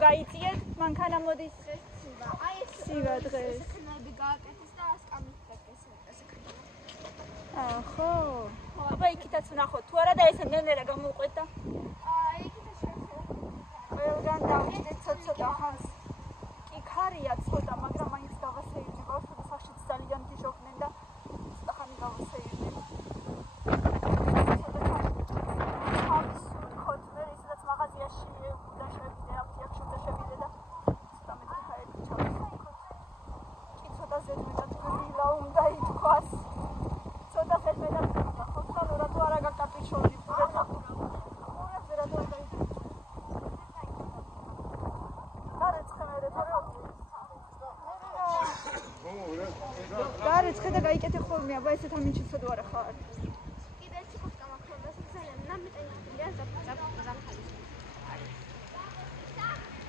გაიწიეთ, მანქანა მოდის. სივა დღეს. საქმეები გააკეთეს და ასკამით დაგესწრა საქმე. ხო. აბა იქითაც ვნახოთ თუ არა და ესე ნელ-ნელა გამოვყვეთ და. იქითაც შეიძლება. ყველგან დავჭდეთ ცოტა ხანს. კი ქარია ცოტა, მაგრამ მაინც გავასეირნე, ბავშვები სახშიც ძალიან გიჟოდნენ და ცოტა ხანი გავასეირნე. და გაიკეთე ხოლმე, აბა ესეთ ამინჩი ცოდო არა ხარ. კიდე ერთი კოშკა მაქვს, ძალიან ნამეტენილია ზაფხალის.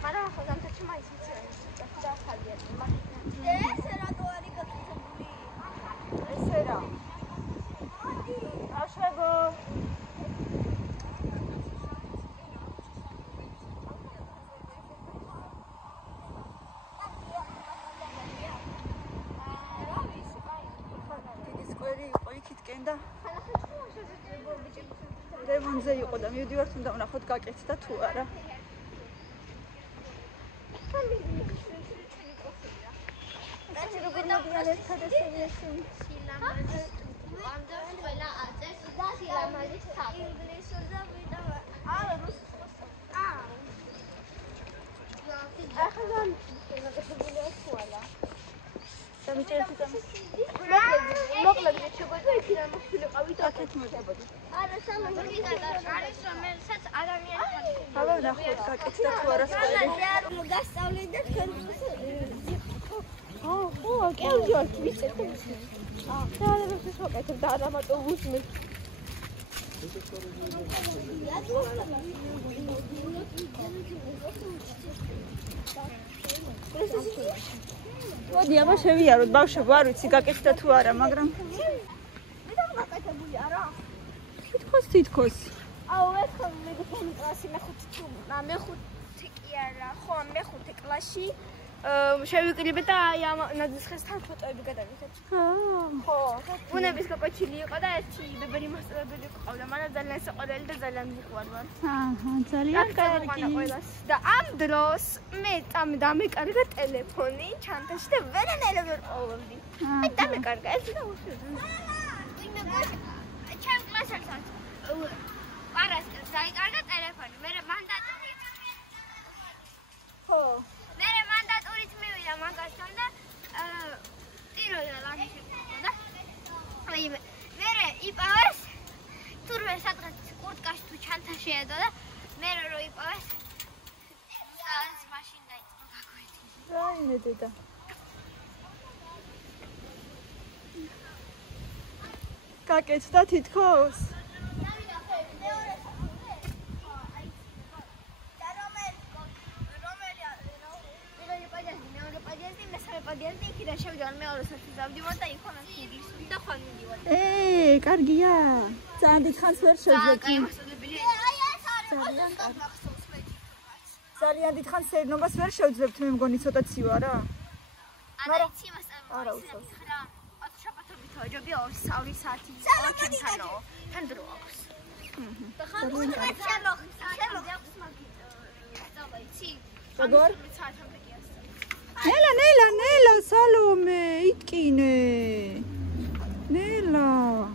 მაგრამ ახლა ზამთარში მაინც მცირე ზაფხალია. ესე რატო არის გაკეთებული? ესე რა. აშვებო. და რემონტზე იყო და მივდივართ უნდა ვნახოთ გაკეთდა თუ არა. კაცი როგორ მოდიან ერთად ესე ისინი. სილამაზის ვანდა ყველა აწეს და სილამაზის თავი. ინგლისურ და ვიტავა. რუსულ. ახლა შეგიძლია თუ არა. მოკლედ შეგვიძლია იქიდან მოსულიყავით აქეთ მოდებოდი. არა, სამოდი არის რომელსაც ადამიანი აბა ნახოთ გაკეთდა თუ არა სკოლაში. გასწავლეთ და თქვენ ხო, კეუჟოთ ვიცით. და როდეს ვაკეთებ და არამატო უსმენ. მოდი აბა შევიაროთ ბავშვებო, არ ვიცი გაკეთდა თუ არა, მაგრამ მე და გაკეთებული არა. თითქოს. აუ, ეხლა მეგობრული კლასი მეხუთე კი არა, ხო, მეხუთე კლასში შევიკრიბე და აი ამ ნაძისხესთან ფოტოები გადავიხეთ. ხო, ბუნების გაკოჩილი იყო და ერთი ბებერი მასწავლებელი ყავდა, მაგრამ ძალიან საყვარელი და ძალიან მიყვარვარ. ძალიან კარგი. და ამ დროს მე დამეკარგა ტელეფონი ჩანთაში და ვერანაირად ვერ ყოლობდი. მე დამეკარგა ეს და უშევდი. ჩემ კლასელსაც პარასკევს დაიკარგა ტელეფონი. მე მანდატურით. ხო. მე მანდატურით მივიდა მაგასთან და ტიროდა ლამიშებდა და აი მე იპოვეს თურმე სადღაც კურტკაში თუ ჩანთაში ედო და მე რო იპოვეს ეს მაშინ დაიწყო გაგვეთი. რაიმე დედა. გაკეთდა თითქოს? იქიდან შევიდივარ მეორე სართულზე დავდივარ და იქ ხომ ინგლისური და ხომ მივდივარ. კარგია. ძალიან დიდხანს ვერ შევძლებთ. ძალიან დიდხანს სერნობას ვერ შევძლებთ, მე მგონი ცოტა ცივა რა. არა, ცივა სწავლობ. არა უსწავლ. შაბათობით ჯობია 2 საათი. თან დრო აქვს. და ხან შემოხს მაგიტი. როგორ? ნელა, სალომე, იტკინე. ნელა.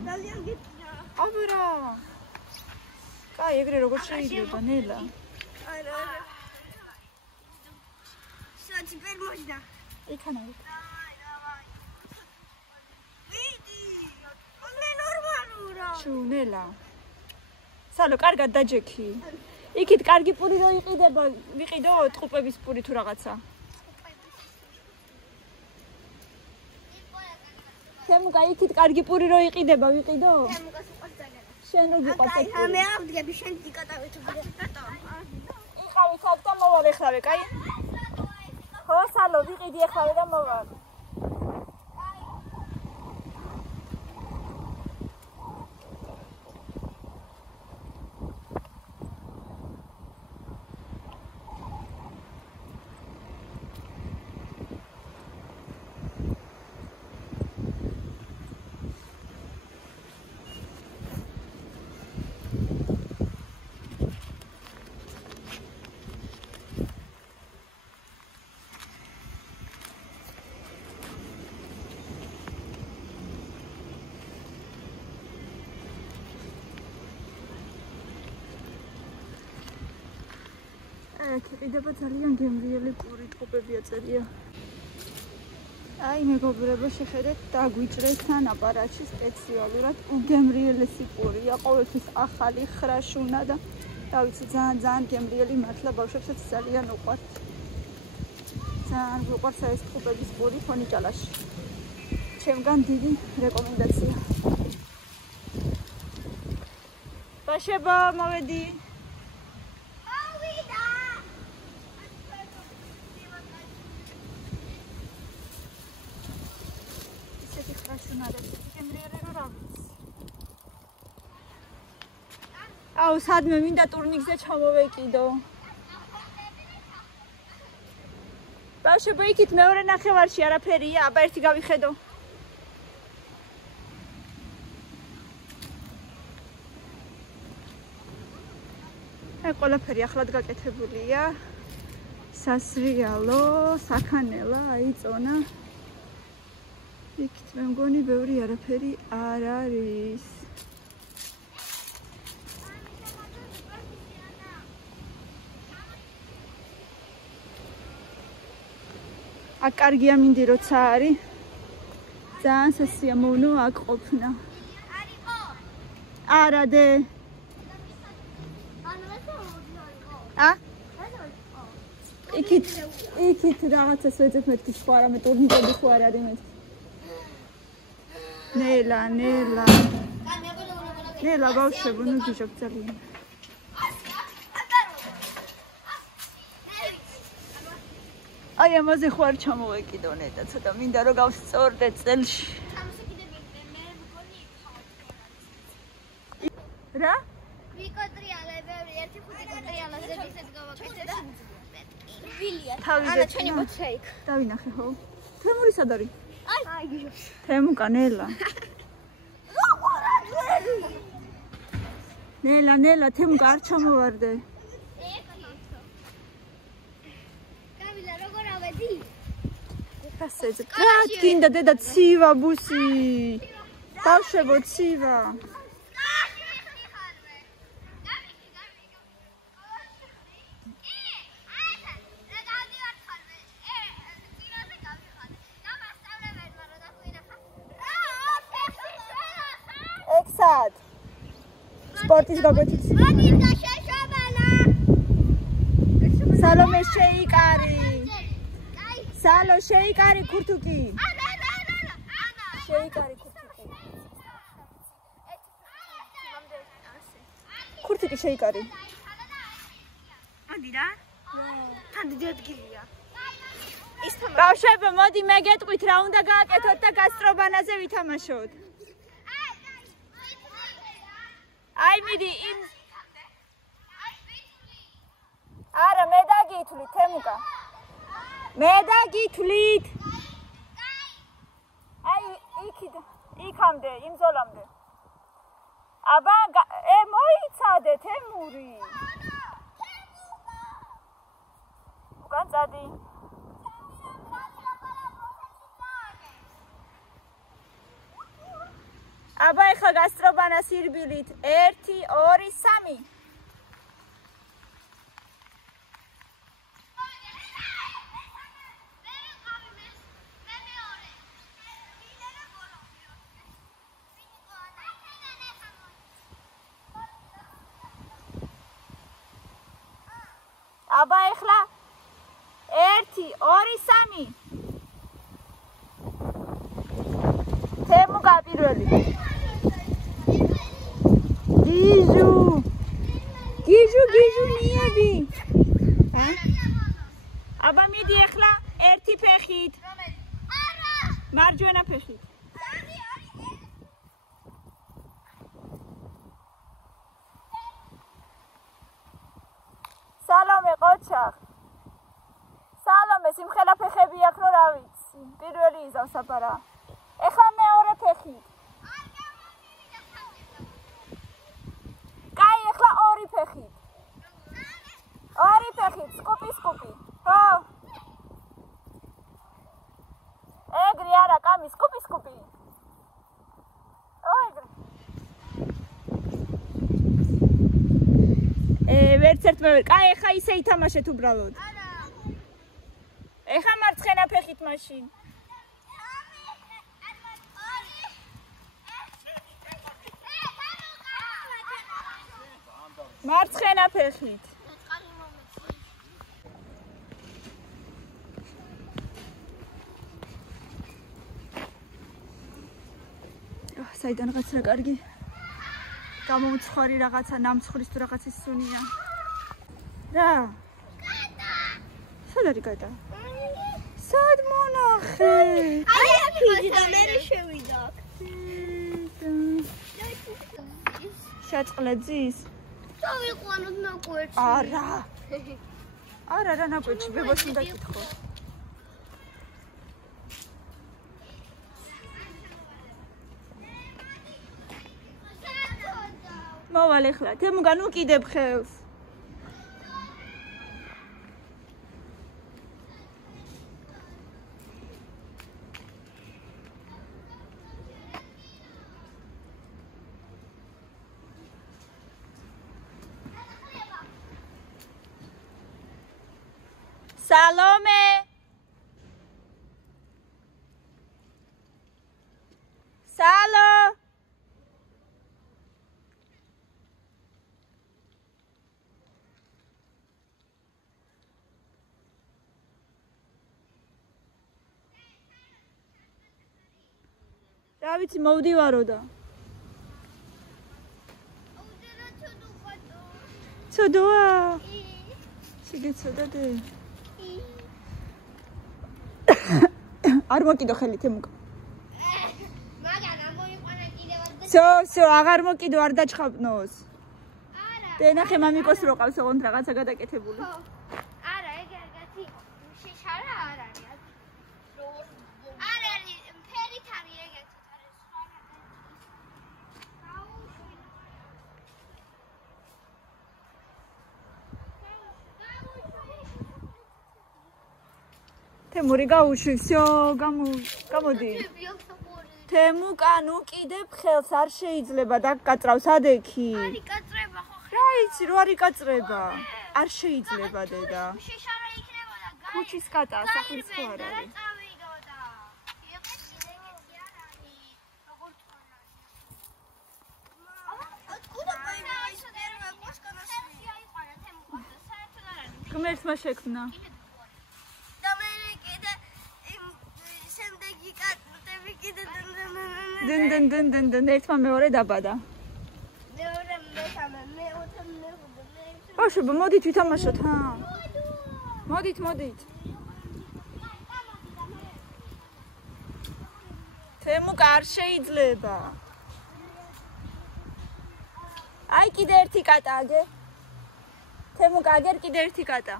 ძალიან გიტკინა. აბა. კაი, ეგრე როგორ შეიძლება, ნელა? არა. სანთი ვერ მოჟდა. იქანა. ვიდი. მე ნორმალურა. შუ, ნელა. სალო, კარგად დაჯექი. იქით კარგი პური რო იყიდება, ვიყიდო ტყუპების პური თუ რაღაცა. შემუკა იქით კარგი პური რო იყიდება, ვიყიდო? შემუკას უყვარს ძალიან. შენ რო გიყვარს ეს პური? მე ავდგები, შენ დიკატავით უკვე. იყავით აქ და მოვალ ეხლავე, კაი? ხო, სალო, ვიყიდი ეხლავე და მოვალ. ეკიყიდება ძალიან გემრიელი პური ტყუპები აწერია. აი მეგობრებო, შეხედეთ, დაგვიჭრეს თან აპარატში სპეციალურად უგემრიელესი პურია, ყოველთვის ახალი, ხრაშუნა და რა ვიცი, ძალიან გემრიელი, მართლა ბავშვებსაც ძალიან უყვართ. ძალიან უყვარს ეს ტყუპების პური ფონიჭალაში. ჩემგან დიდი რეკომენდაცია. ბაშებო, მოვედი. აუ, სადმე მინდა ტურნიკზე ჩამოვეკიდო. ბავშვებო, იქით მეორე ნახევარში არაფერია, აბა ერთი გავიხედო. აი, ყველაფერი ახლად გაკეთებულია. სასრიალო, საქანელა, აი წონა. იქით მე მგონი ბევრი არაფერი არ არის. აქ კარგია მინდი როცა არის. ძალიან სასიამოვნო აქ ყოფნა. არა დე. იქით რაღაცას ვეძებ მეთქი სხვა რამე ტურნიკები სხვა არ არის მეთქი. ნელა ბავშვებო, ნუ გიჟობ ძალიან. აი ამაზე ხوار ჩამოვეკიდო ნეტა, ცოტა მინდა რომ გავსწორდე წელში. რა? ვიკოტრიალებ, ერთი ხუთი კოტრიალაზე ისეთ გავაკეთე და ვილია. ანა ჩვენი ბოჩა იქ. დავინახე ხო? თემური სად არის? აი გიჟობს. თემუკა ნელა. ნელა, თემუკა არ ჩამოვარდე. გავილა, როგორ ავედი? ასეც. რა გინდა დედა ცივა ბუსი. ბავშვებო ცივა. ექსად. სპორტის გაგვეთით. სალომე შეიკარი. სალო შეიკარი ქურთუკი. შეიკარი ქურთუკი. ქურთუკი შეიკარი. ადი რა? თან დიდი ადგილია. ბავშვებო, მოდი მე გეტყვით რა უნდა გააკეთოთ და გასტრობანაზე ვითამაშოთ. აი მიდი იმ არა მე დაგითვლით თემუკა მე დაგითვლით აი იქამდე იმ ზოლამდე აბა მოიცადე თემური უკან წადი აბა ეხლა გასტრობანა სირბილით 1 2 3 აბა ეხლა 1 2 3 თემუ გაპირველი გიჟუ ნიები აბა მიდი ეხლა 1 ფეხით მარჯვენა ფეხით სალომე ყოჩახ სალომე სიმხელა ფეხები აქვს რომ რა ვიცი პირველი იზავს აბარა ეხლა მეორე ფეხით კაი ეხლა ორი ფეხით სკუპი ხო ეგრე არა კამი სკუპი ეგრე ვერც ერთმა ვერ. კაი, ეხა ისე ითამაშეთ უბრალოდ. არა. ეხა მარცხენა ფეხით მაშინ. მარცხენა ფეხით. საიდან რაღაცა კარგი. გამომცხარი რაღაცა, ნამცხრის თუ რაღაცის სუნია. რა? კატა. სად არის კატა? სად მონახე? აი აქ და მე შევიდა. საწყლეძის? დავიყვანოთ ნაკვეთში. არა. არა, რა ნაკვეთში, ბებოს უნდა კითხო. მოვალ ეხლა, თემუგან უკიდებ ხელს. سلامه سلام რა ვიცი მოვდივარო და ცოდოა შეგეცოდა დე არ მოკიდო ხელი თემუკა. მაგან ამოიყვანა კიდევაც და სო, აღარ მოკიდო, არ დაჩხაბნოს. არა. და ნახე მამიკოს რო ყავს ოღონდ რაღაცა გადაკეთებული. ხო. არა, ეგ რაღაცი შეშარა არ არის. არ არის, ფერით არის ეგეთი, არის სხვა რაღაცა. თემური გაუშვი, всё, გამოდი. თემუკა, ნუ კიდებ ხელს არ შეიძლება და გაწრავს ადექი. არის კაცრება ხო? რა იცი, რო არის კაწრება. არ შეიძლება დედა. შეშარა იქნებოდა გაი. ქუჩის კატა, სახლის ხო არ არის. წავიდოდა. იღეს ეგეთი არ არის. როგორ თქვა? откуда появилась первая кошка на свете? Я იყვანა თემუკა და საერთოდ არ არის. ღმერთმა შექმნა. და მე კიდე შემდეგი კატები კიდე დენ ერთმა მეორე დაბადა. მეორე მესამე მეოთხე მეხუთე ბავშვებო, მოდით ვითამაშოთ, ჰა? მოდით. თემუკა არ შეიძლება. აი კიდე ერთი კატა აგე. თემუკა აგერ კიდე ერთი კატა.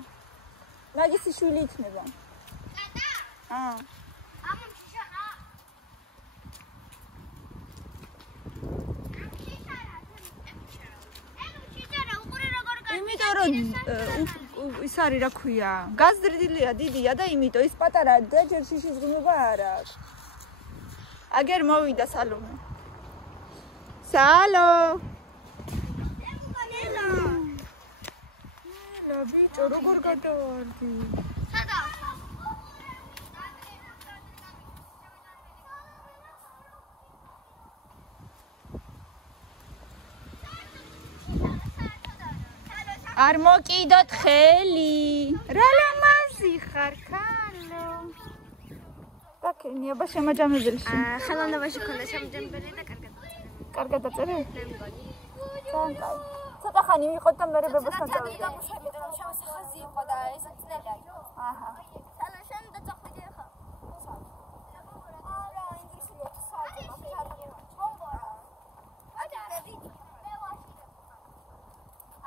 მაგისი შვილი იქნება. კატა აა. ამან შეშარა იმიტომ რომ ის არის რა ქვია, გაზრდილია, დიდია და იმიტომ ის პატარაა და ჯერ შიშის ღრმობა არ აქვს. აგერ მოვიდა სალომე. სალო. ლა ბიჭო, როგორ გადავარდი? სადა არ მოკიდოთ ხელი. რა ლამაზი ხარ, ქალო. დაკენია შემაჯამებელში. ხელოვნებაში ქონდა შემჯამებელი და კარგად დაწერე? კანკა. ცოტა ხანი ვიყოთ და მე ბებოსთან წავიდე. შემოსახაზი იყო და ეს ძნელი არის. აჰა. სალა შენ და წახვიდე ხა. არა, ინგლისურია საერთოდ არ ჩომბარა. ადა დიდი. მე ვაში.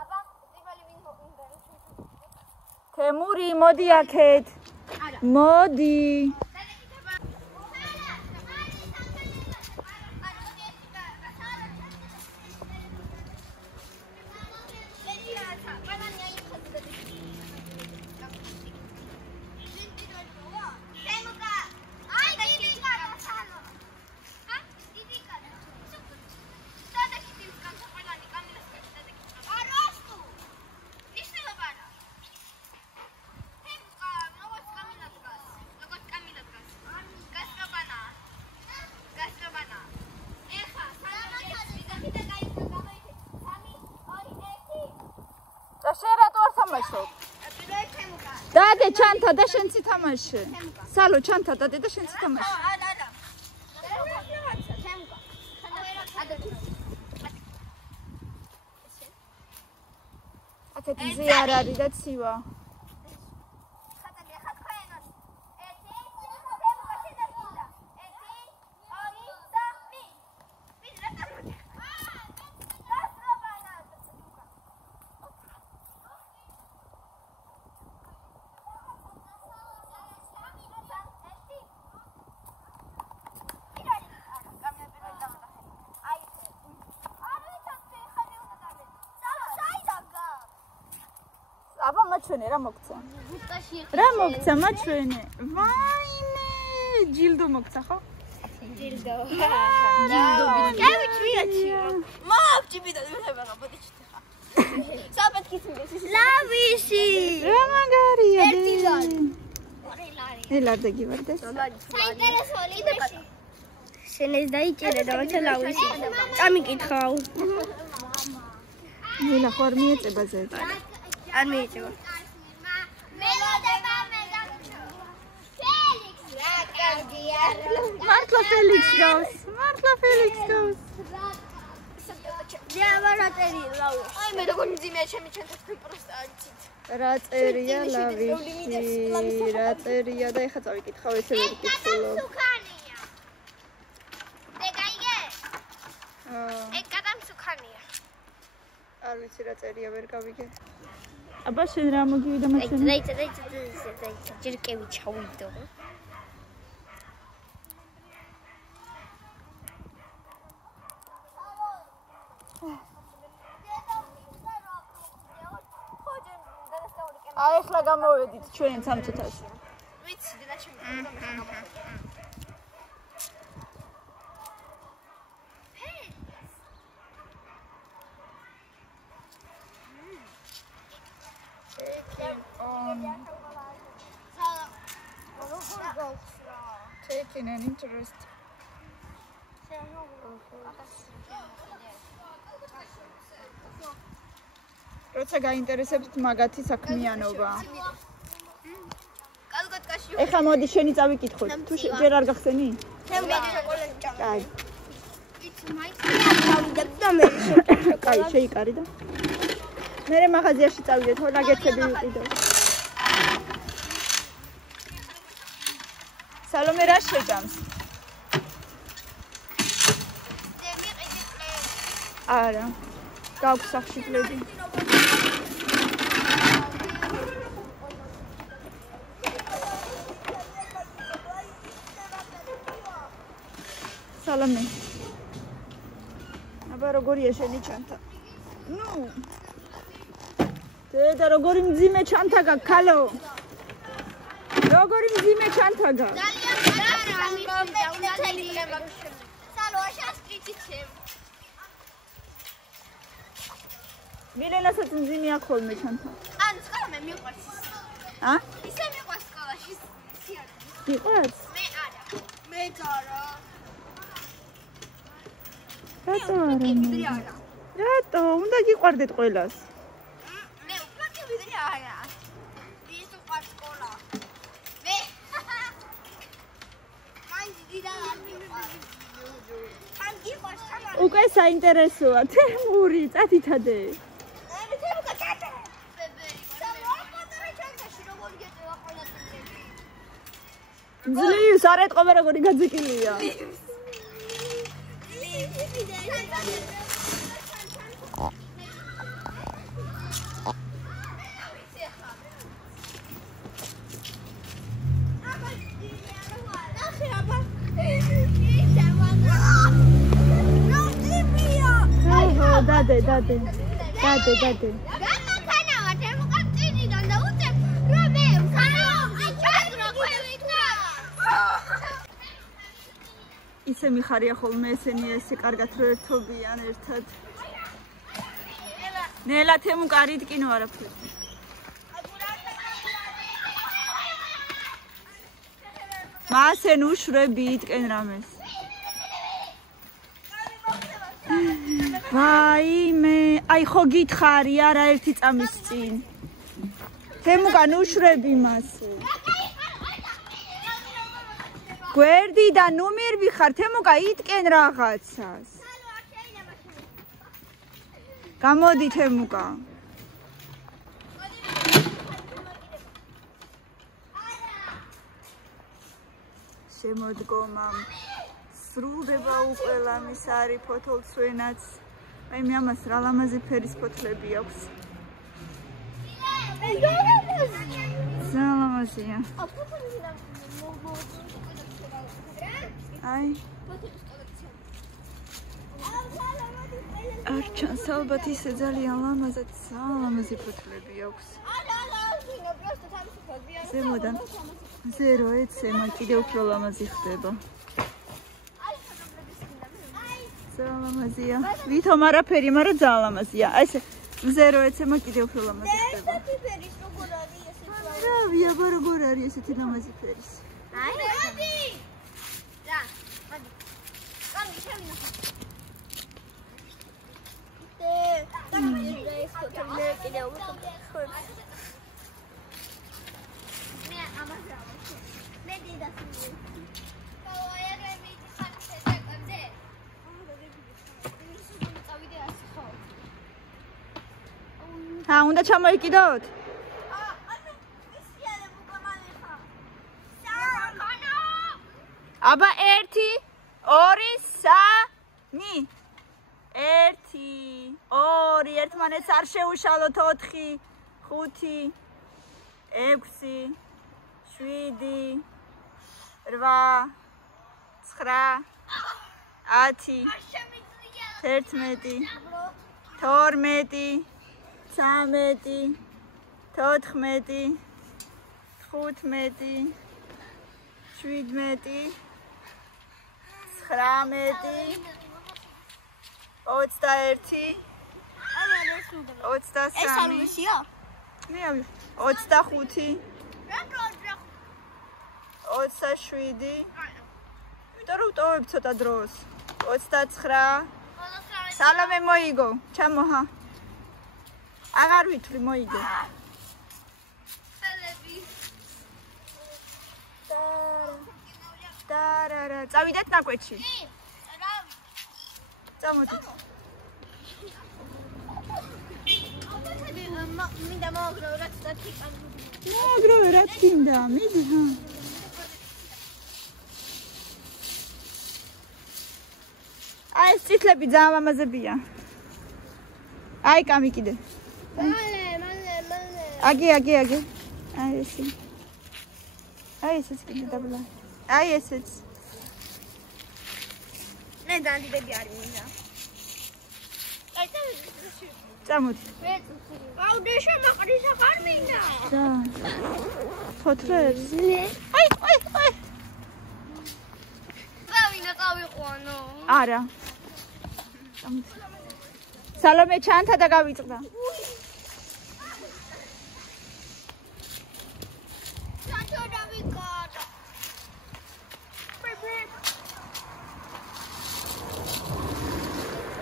აბა, პირველი ვინ თემური, მოდი აქეთ. მოდი. დადე ჩანთა და შენც ითამაშე. სალო ჩანთა დადე და შენც ითამაშე. აკეთე ზე არ არის და ცივა. აბა მაჩვენე რა მოგცა? რა მოგცა მაჩვენე? ვაიმე, ჯილდო მოგცა ხო? ჯილდო. მოვჭიბიდა მეუბნება ბოდიჩი ხა. საბეთქის მის. ლავიში. რა მაგარია. ერთი ლარი. ელარდა გივარდეს. საინტერესო ლიბეში. შენ ეს დაიჭერე და მოჩა ლავიში. წამიკითხავ. ნელა ხარ მიეწება ზედ. არ მიეწება. მელოდება მეგაჩო. ფელიქს რა კარგია. მართლა ფელიქს გავს. მართლა ფელიქს გავს. ჯავარატერი ლავი. აი მე როგორ მძიმეა ჩემი ჩანთათქვი პროსტა არიცით. რა წერია ლავიში? რა წერია და ეხა წავიკითხავ ესე ვერ ვკითხულობ. სუქანია. დეგაიგე? აა, ეკატამ სუქანია. არ ვიცი რა წერია ვერ გავიგე. აბა შენ რა მოგივიდა მაჩვენე? დაიცა ჯირკევი ჩავიდო. აი ახლა გამოვედით ჩვენ სამწუთაში. ვიცი და ჩემი. Taking an interest. როცა გაინტერესებთ მაგათი საქმიანობა. კალკატკაში ეხლა მოდი შენი წავიკითხოთ. თუ ჯერ არ გახსენი? მე შოკოლადი ჭამ. კაი. იცი მაინც და მე კაი, შეიკარი და. მე მაღაზიაში წავიდე, თორე ნაგეთები ვიყიდო. სალომე რა შეჯამს? არა. გაქვს სახში ფლები. სალომე. აბა როგორია შენი ჩანთა? ნუ. დედა როგორი მძიმე ჩანთა გაქვს, ქალო? როგორი მძიმე ჩანთა გაქვს? მილენასაც მძიმე აქვს ხოლმე ჩანთა. ან სკოლა მე მიყვარს. ა? ისე მიყვარს სკოლაში. მიყვარს? მე არა. მე არა. რატო არა? რატო? უნდა გიყვარდეთ ყველას. მე უფრო კიბიდრი არა. ის უყვარს სკოლა. მე მაინც დიდა არ მიყვარს. ან გიყვარს თამარი. უკვე საინტერესოა. თემური, წათითადე. მე თემუკა ჩატე. ძლივს არ ეტყობა როგორი გაძიკილია. დადე. ისე მიხარია ხოლმე ესენი ესე კარგად რო ერთობიან ერთად. ნელა თემუკა არ იტკინო არაფერი. მასენ უშვები იტკენ რამეს. ვაიმე, აი ხო გითხარი არა ერთი წამის წინ. თემუკან უშვები მას. გვერდიდან ნუ მირბიხარ, თემუკა იტკენ რაღაცას. გამოდი თემუკა. შემოდგომამ სრულდება უკვე მის არის ფოთოლცვენაც. აი მე ამას რა ლამაზი ფერის ფოთლები აქვს. ზალამაზია. აი არ ჩანს ალბათ ისე ძალიან ლამაზად ზალამაზი ფოთლები აქვს. ზემოდან 0-ე კიდე უფრო ლამაზი ხდება. ზალამაზია. ვითომ არაფერი, მაგრამ ზალამაზია. აი ესე 0-ე კიდე უფრო ლამაზი ხდება. რავი, აბა როგორ არის ესეთი ლამაზი ფერის? აი, მოდი. რა, მოდი. გამი შემნახე. უნდა ჩამოიკიდოთ? აბა 1 2 3 1 2 ერთმანეთს არ შეუშალოთ 4 5 6 7 8 9 10 11 12 13 14 15 17 19 21 23 ეს არ ვისია? მე ავი 25 27 იმიტომ რომ ვტოვებ ცოტა დროს 29 სალომე მოიგო ჩამოჰა აღარ ვითვლი მოიგო დარარა წავიდეთ ნაკვეთში წამოდით მინდა მოაგროვო რაც დათიკა მოაგროვე რა თქინდა მიდი ჰა აი ეს წითლები ძალიან ლამაზებია აი კამი კიდე მალე აგი აი ესე აი ესეც კიდე დაბლა აი ესეც მე დანდიდები არ მინდა წამოდი აუდე შემაყრის ახარ მინდა და ფოთლებს აი რავინა წავიყვანო არა სალომე ჩანთა და გავიწყდა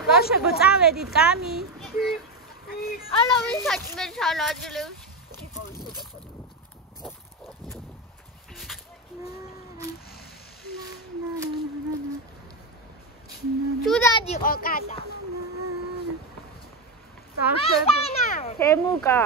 ბავშვებო წავედით კამი ალა ვინ საჭმელს ალაძლევს თუდად იყო კატა ბავშვებო თემუკა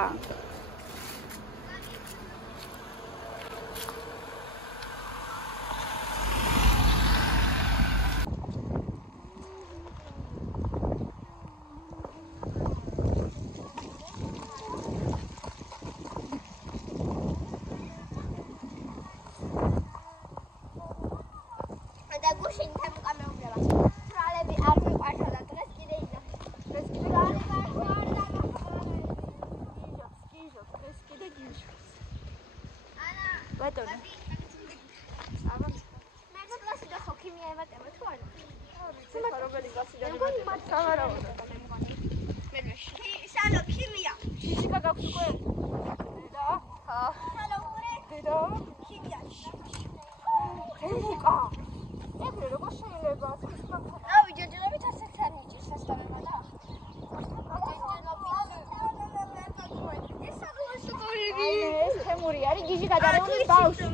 ხმური არის, გიჟი გადარეული ბავშვი.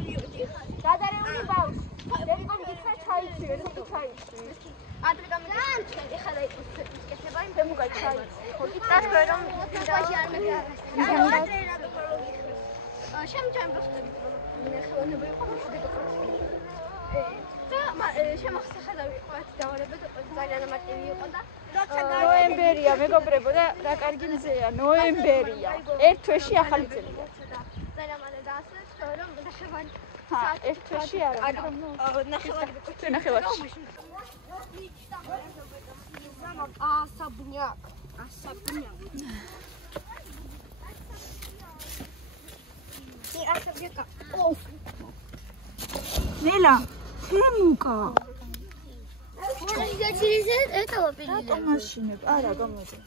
გადარეული ბავშვი. დედამ გითხრა ჩაიცვიე, თუ ჩაიცვი. ადრე გამიგე ეხლა დაიწყო მე მოგა ჩაიცვი. ხო, გიტყვი რომ დაში არ მეგა. ადრე რა დოკტორი. შემჭამ გახდები. მე ხელოვნება იყო მშვიდობი. და შემახსახადავი ყოველთვის დავალებად ძალიან ამატივი იყო და ნოემბერია მეგობრებო და რა კარგი მზეა ნოემბერია ერთ თვეში ახალი წელია ძალიან მალე დაასრულეს რომ ნახევარი ერთ თვეში არა ნახევარში ასაბნიაკ ნელა თემუკა რატო მაშინებ? არა, გამოდი.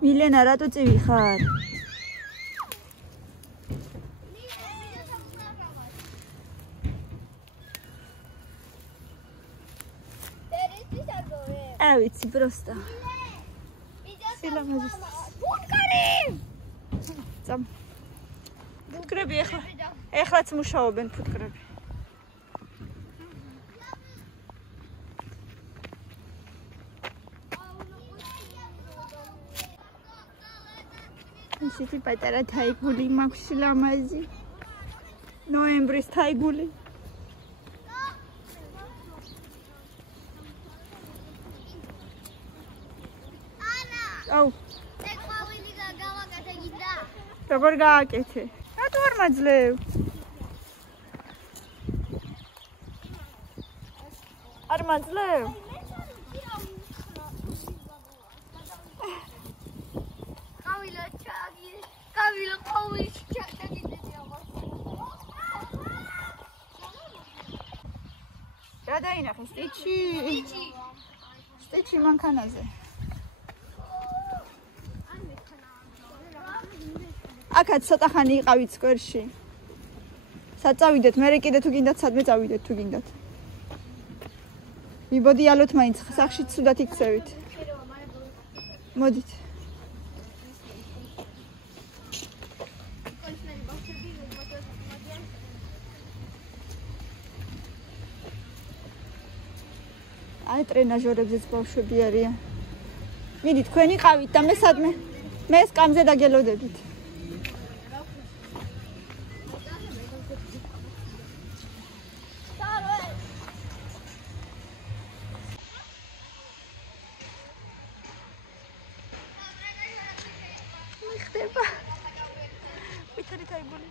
მილენა, რატო წივი ხარ? ვიცი, просто. სილამაზის. წამ. ფუტკრები ეხლაც მუშაობენ ფუტკრები. ისეთი პატარა თაიგული მაქვს შილამაზი. ნოემბრის თაიგული. აუ. ეკვავილი გავაკეთე გიდა. როგორ გააკეთე? რატო არ მაძლევ? არ მაძლევ? კავილა ყოველი ჩაგიდები ამას. რა დაინახე სტიჩი? სტიჩი მანქანაზე. აქაც ცოტა ხანი იყავით სკვერში. საწავიდეთ, მე კიდე თუ გინდათ სადმე წავიდეთ თუ გინდათ. მიბოდი ალოთ მაინც სახში ცუდად იქცევით. მოდით. აი ტრენაჟორებზეც ბავშვები არიან. მიდით, თქვენ იყავით და მე სკამზე დაგელოდებით. მიხდება. ვითარი თაიგული.